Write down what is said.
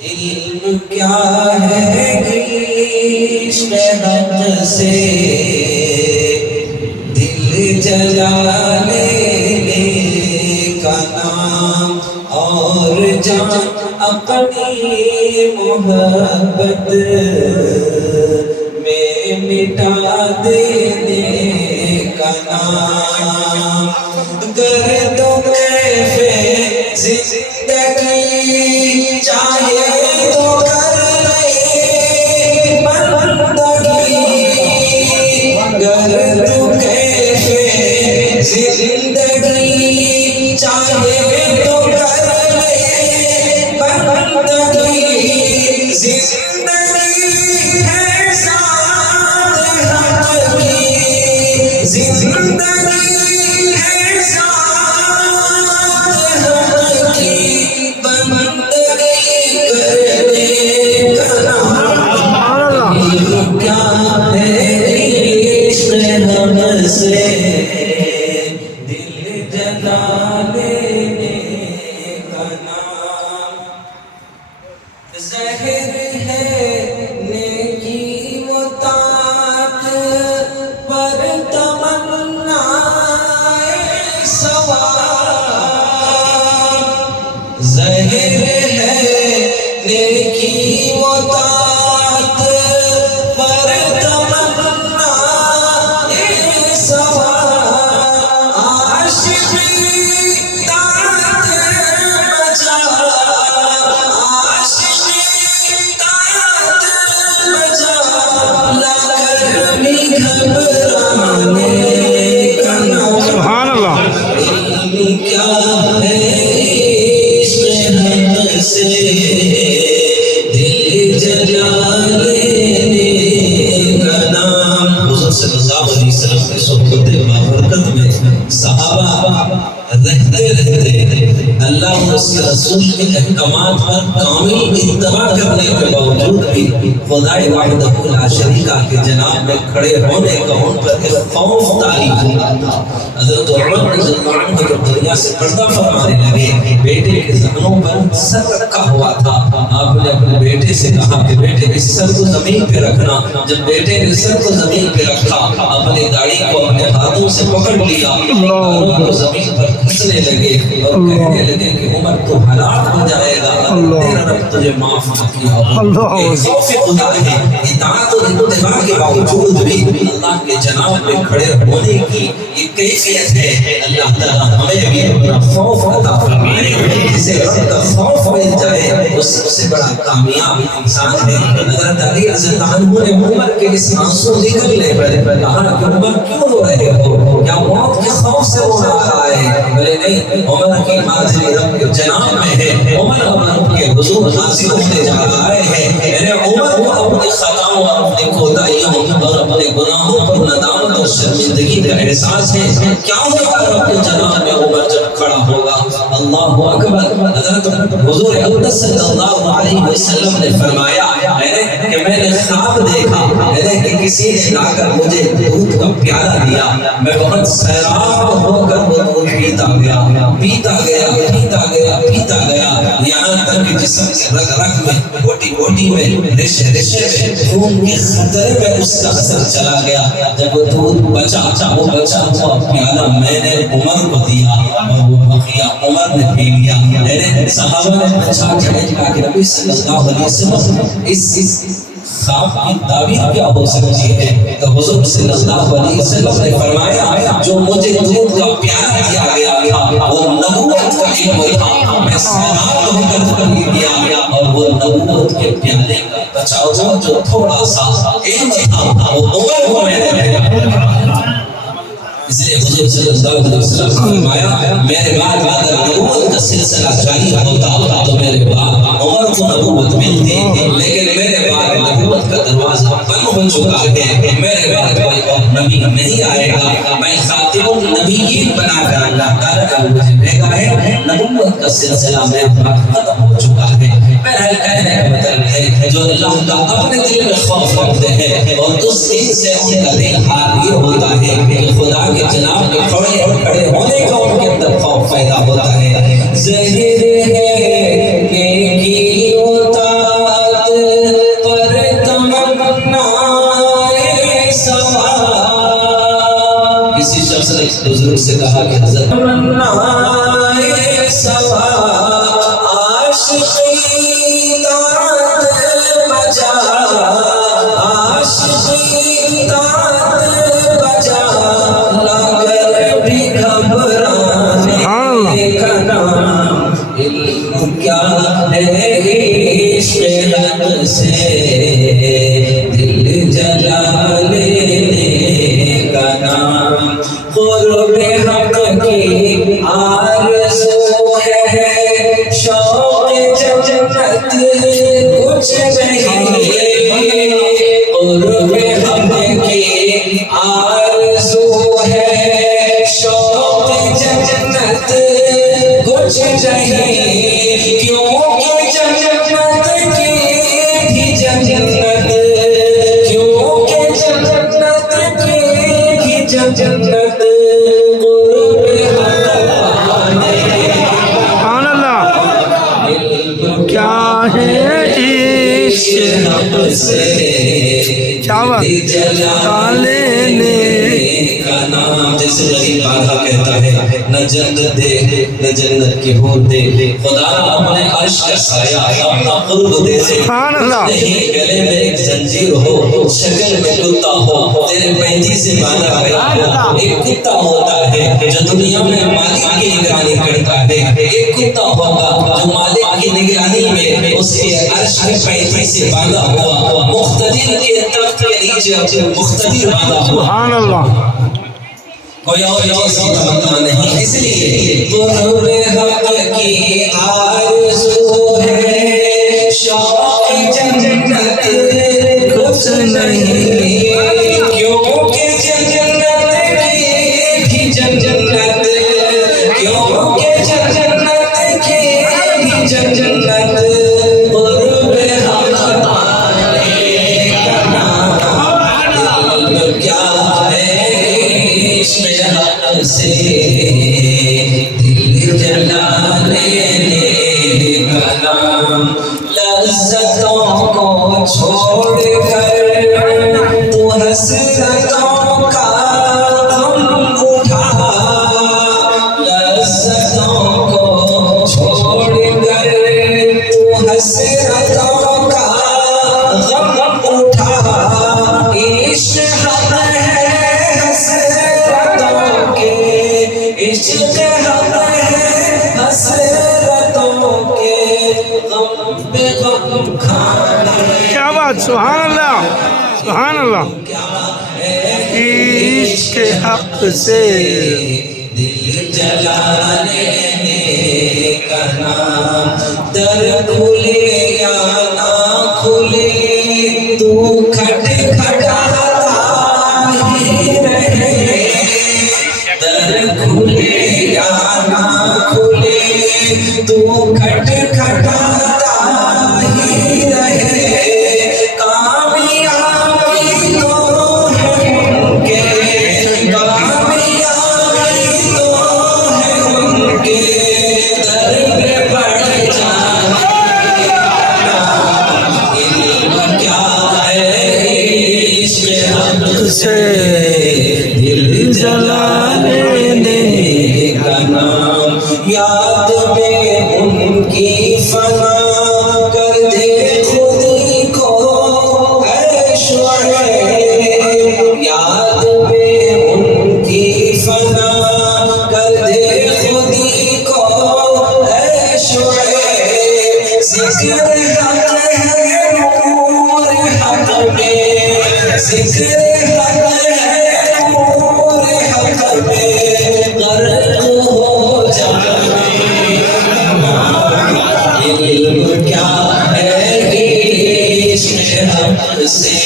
علم کیا ہے عشق حق سے دل جلا لینے کا نام اور جان اپنی محبت میں مٹا دینے کا نام گر تو کیفے زندگی چاہے تو کر لے بندگی گر تو کیفے زندگی چاہے تو کر لے بندگی زندگی ہے ساتھ حق کی زندگی ہے ساتھ حق کی بندگی کرنے کا نام کیا ہے عشق ہم سے دل جلا لینے کا نام زہر ہے نیکی و طاعت پر تمنا ثواب زہر ہے نیکی و طاعت پر تمنا ثواب عاشقی طاعت بچا عاشقی طاعت بچا لا کر بھی گھبرانے کا نام سبحان اللہ علم کیا ہے عشق حق سے دل جلا لینے کا نام حضور صلی اللہ علیہ وسلم کی صحبت بابرکت میں صحابہ رہتے رہتے اللہ اور اس کے رسول کے احکامات پر کامل اتباع کرنے کے باوجود بھی خدائے وحدہ لا شریک کے جناب میں کھڑے ہونے کا ان پر ایک خوف طاری ہوتا تھا حضرت عمر رضی اللہ عنہ جب دنیا سے پردہ فرمانے لگے بیٹے کے زخموں پر سر رکھا ہوا تھا آپ نے اپنے بیٹے سے کہا کہ بیٹے اس سر کو زمین پہ رکھنا جب بیٹے نے سر کو زمین پہ رکھا اپنی داڑھی کو اپنے ہاتھوں سے پکڑ لیا ہاتھوں کو زمین پر گھسنے لگے اور کہنے لگے کہ عمر تو ہلاک ہو جائے گا تیرا رب تجھے معاف نہ کیا ایک خوف خدا ہے اطاعت اور اتباع کے باوجود بھی اللہ کے جناب میں کھڑے ہونے کی یہ کیفیت ہے اللہ تعالیٰ ہمیں بھی اپنا خوف عطا فرمائے جسے رب کا خوف مل جائے وہ سب سے بڑا کامیاب انسان ہے حضرت علی رضی اللہ عنہ نے عمر کے اس آنسو نکلنے پر کہا کہ عمر کیوں رو رہے ہو کیا موت کے خوف سے رو رہا ہے بولے نہیں عمر کی حاضری رب کے جناب میں ہے عمر رب کے حضور حاضر ہونے جا رہا ہے میرے عمر کو اپنی خطاؤں اور اپنی کوتاہیوں اور اپنے گناہوں پر ندامت اور شرمندگی کا احساس ہے کیا ہوگا رب کے جناب میں عمر جب کھڑا ہوگا اللہ اکبر حضرت حضور اقدس صلی اللہ علیہ وسلم نے فرمایا کہ میں نے خواب دیکھا کہ کسی نے لا کر مجھے دودھ کا پیالہ دیا میں بہت سیراب ہو کر وہ دودھ پیتا گیا پیتا گیا پیتا گیا پیتا گیا یہاں تک کہ جسم کے رگ رگ میں بوٹی بوٹی میں رشے رشے میں خون کے خطرے میں اس کا اثر چلا گیا جب وہ دودھ بچا وہ بچا ہوا پیالہ میں نے عمر کو دیا اور وہ بقیہ عمر نے پی لیا میرے صحابہ نے پوچھا کہ نبی صلی اللہ علیہ وسلم اس خواب کی تعبیر کیا ہو سکتی ہے تو حضور صلی اللہ علیہ وسلم نے فرمایا جو مجھے دودھ کا پیالہ دیا گیا تھا وہ نبوت کا علم تھا میں سیراب ہو کر دیا گیا اور وہ نبوت کے پیالے کا بچا ہوا جو تھوڑا سا علم تھا وہ عمر کو میں نے دیا اس لیے حضور صلی اللہ علیہ وسلم نے فرمایا میرے بعد اگر نبوت کا سلسلہ جاری ہوتا تو میرے بعد عمر کو نبوت ملتی لیکن میرے بعد نبوت کا دروازہ بند ہو چکا ہے میرے بعد کوئی اور نبی نہیں آئے گا میں خاتم النبیین بنا کر اللہ تعالیٰ نے مجھے بھیجا ہے نبوت کا سلسلہ میرے بعد ختم ہو چکا ہے بہرحال کہنے کا مطلب ہے جو اللہ کا اپنے دل میں خوف رکھتے ہیں اور اس دن سے ان کا دل حال یہ ہوتا ہے کہ خدا کے جناب کے کھڑے ہونے کا ان کے اندر خوف پیدا ہوتا ہے زہر ہے نیکی ہوتا حضور سے کہا کہ حضرت سوا عاشقی داد بجا، عاشقی داد بجا، لاگر بھی گھبرانے کا نام علم کیا ہے، عشق حق سے دل جلا لینے کا نام، قرب حق کی آرزو ہے، شوق جنت کچھ نہیں، قرب حق کی آرزو ہے، شوق جنت کچھ نہیں، کیونکہ جنت کی بھی جنت، کیونکہ جنت کی بھی جنت، جلا لینے کا نام، جیسے غریب بادھا کہتا ہے نہ جنت دے نہ جنت کی ہور دے، خدا اپنے عرش کا سایہ اپنا قرب دے دے، نہیں گلے میں ایک زنجیر ہو، شکل میں کتا ہو، تیرے پینجی سے باندھا گیا ہو، ایک کتا ہوتا ہے جو دنیا میں مالک کی نگرانی کرتا ہے، ایک کتا ہوگا جو مالک کی نگرانی میں اس کے عرش کے پینجی سے باندھا ہوا، مقتدر کے تخت کے نیچے مقتدر باندھا ہوا، سبحان اللہ، کوئی اور چیز کی تمنا نہیں، اس لیے قرب حق کی آرزو ہے، شوق جنت کچھ نہیں، کیونکہ جنت کی بھی جنت، کیونکہ جنت کی بھی جنت، قرب حق پانے کا نام علم کیا ہے، عشق حق سے دل جلا لینے کا نام، لذتوں کو چھوڑ کر تو حسرتوں کا غم اٹھا، لذتوں کو چھوڑ کر تو حسرتوں کا غم اٹھا، عشق حق ہے حسرتوں کے، عشق حق ہے حسرتوں کے، غم پہ غم کھانے، کیا بات، سبحان اللہ سبحان اللہ، عشق حق سے دل جلا لینے کا نام، در کھلے یا نہ کھلے تو کھٹکھٹاتا ہی رہے، در کھلے یا نہ کھلے تو کھٹکھٹاتا ہی رہے، کامیابی تو ہے ان کے، کامیابی تو ہے ان کے، در پہ بڑھ جانے کا نام علم کیا ہے، عشق حق سے دل جلا لینے کا نام، یاد میں ان کی فنا کر دے خودی کو اے شعیب، یاد میں ان کی فنا کر دے خودی کو اے شعیب، ذکر حق ہے نور حق میں، ذکر حق ہے نور حق میں، غرق ہو جانے، علم کیا ہے، عشق حق سے